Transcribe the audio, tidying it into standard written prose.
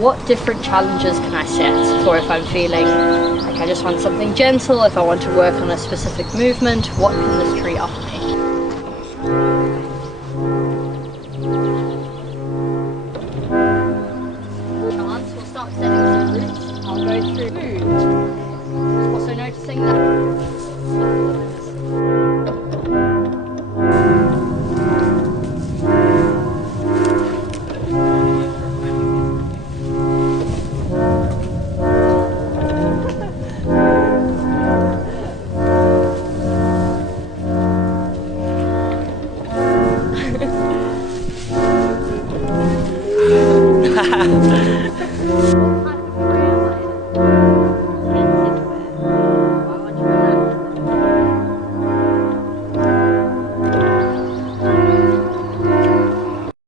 what different challenges can I set for if I'm feeling like I just want something gentle, if I want to work on a specific movement, what can this tree offer me?